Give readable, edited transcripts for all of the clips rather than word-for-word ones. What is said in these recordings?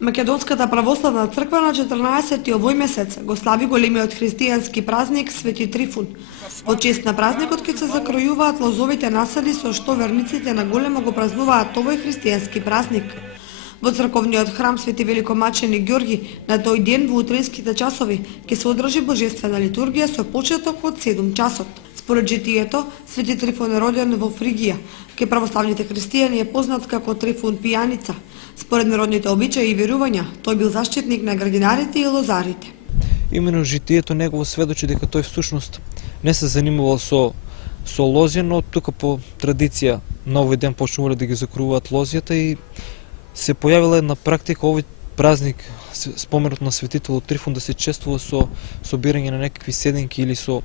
Македонската православна црква на 14 овој месец го слави големиот христијански празник Свети Трифун. Во чест на празникот ќе се закројуваат лозовите насади со што верниците на големо го празнуваат овој христијански празник. Во црковниот храм Свети Великомаченик Ѓорги на тој ден во утринските часови ќе се одржи божествена литургија со почеток од 7 часот. Според житието, Свети Трифун е роден во Фригија. Ке православните христијани е познат како Трифун пијаница. Според народните обичаи и верувања, тој бил заштитник на градинарите и лозарите. Именно житието негово сведочи дека тој всушност не се занимавал со лозија, но тука по традиција на овој ден почнувале да ги закруваат лозијата и се појавила една практика овој празник, споменот на светителот Трифун, да се чествува со собирање на некакви седенки или со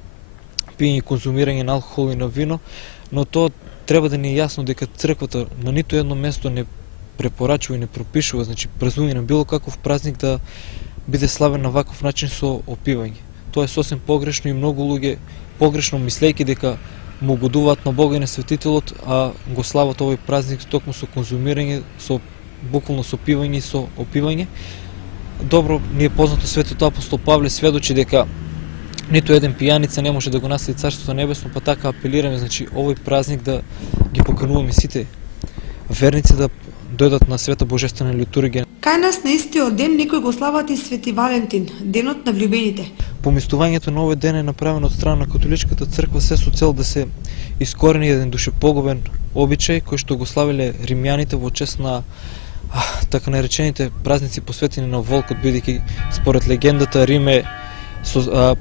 пиење и конзумирање на алкохол и на вино, но тоа треба да ни е јасно дека црквата на нито едно место не препорачува и не пропишува, значи празнување на било каков празник да биде славен на ваков начин со опивање. Тоа е сосем погрешно и многу луѓе погрешно мислејќи дека му угодуваат на Бога и на светителот, а го слават овој празник токму со конзумирање, со буквално со пивање и со опивање. Добро ни е познато светот апостол Павле сведочи дека ниту еден пијаница не може да го наследи Царството небесно, па така апелираме, значи овој празник да ги покануваме сите верници да дојдат на света божествена литургија. Кај нас на истиот ден некои го слават и Свети Валентин, денот на влюбените. Помислувањето на овој ден е направено од страна на католичката црква се со цел да се искорени еден душепоговен обичај кој што го славеле римјаните во чест на така наречените празници посветени на волкот, бидејќи според легендата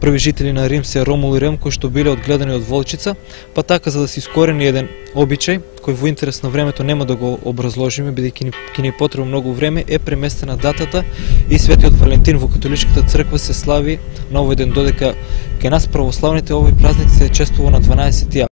први жители на Рим се Ромул и Рем, кои што биле одгледани од волчица, па така за да се искорени еден обичај кој во интерес на времето нема да го образложиме, бидејќи ќе ни потребно многу време, е преместена датата и Светиот Валентин во католичката црква се слави на овој ден, додека кај нас православните овој празник се чествува на 12